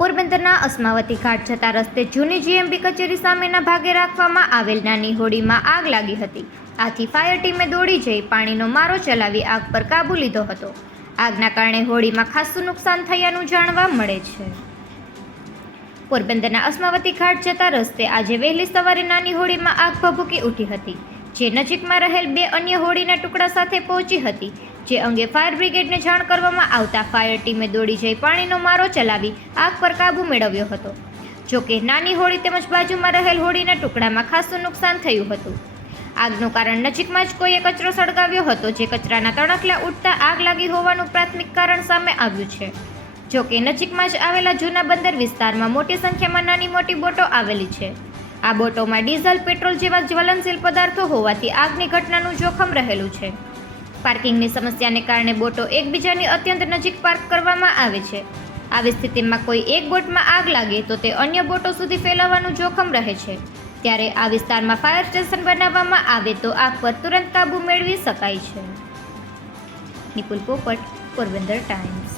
પોરબંદરના અસ્માવતી ઘાટ જતા રસ્તે જૂની જીએમબી કચેરી સામેના ભાગે રાખવામાં આવેલ નાની હોડીમાં આગ લાગી હતી. આથી ફાયર ટીમે દોડી જઈ પાણીનો મારો ચલાવી આગ પર કાબૂ લીધો હતો. આગના કારણે હોડીમાં ખાસ્સું નુકસાન થયાનું જાણવા મળે છે. પોરબંદરના અસ્માવતી ઘાટ જતા રસ્તે આજે વહેલી સવારે નાની હોડીમાં આગ ભભૂકી ઉઠી હતી, જે નજીકમાં રહેલ બે અન્ય હોડીના ટુકડા સાથે પહોંચી હતી. જે અંગે ફાયર બ્રિગેડને જાણ કરવામાં આવતા ફાયર ટીમે દોડી જઈ પાણીનો મારો ચલાવી આગ પર કાબૂ મેળવ્યો હતો. જોકે નાની હોડી તેમજ બાજુમાં રહેલ હોડીના ટુકડામાં ખાસું નુકસાન થયું હતું. આગનું કારણ નજીકમાં જ કોઈએ કચરો સળગાવ્યો હતો જે કચરાના તણખલા ઉડતા આગ લાગી હોવાનું પ્રાથમિક કારણ સામે આવ્યું છે. જો કે નજીકમાં જ આવેલા જૂના બંદર વિસ્તારમાં મોટી સંખ્યામાં નાની મોટી બોટો આવેલી છે. આ બોટોમાં ડીઝલ, પેટ્રોલ જેવા જ્વલનશીલ પદાર્થો હોવાથી આગની ઘટનાનું જોખમ રહેલું છે. પાર્કિંગની સમસ્યાને કારણે બોટો એકબીજાની અત્યંત નજીક પાર્ક કરવામાં આવે છે. આવી સ્થિતિમાં કોઈ એક બોટમાં આગ લાગે તો તે અન્ય બોટો સુધી ફેલાવાનું જોખમ રહે છે. ત્યારે આ વિસ્તારમાં ફાયર સ્ટેશન બનાવવામાં આવે તો આગ પર તુરંત કાબૂ મેળવી શકાય છે. નિપુલ પોપટ, પોરબંદર ટાઈમ્સ.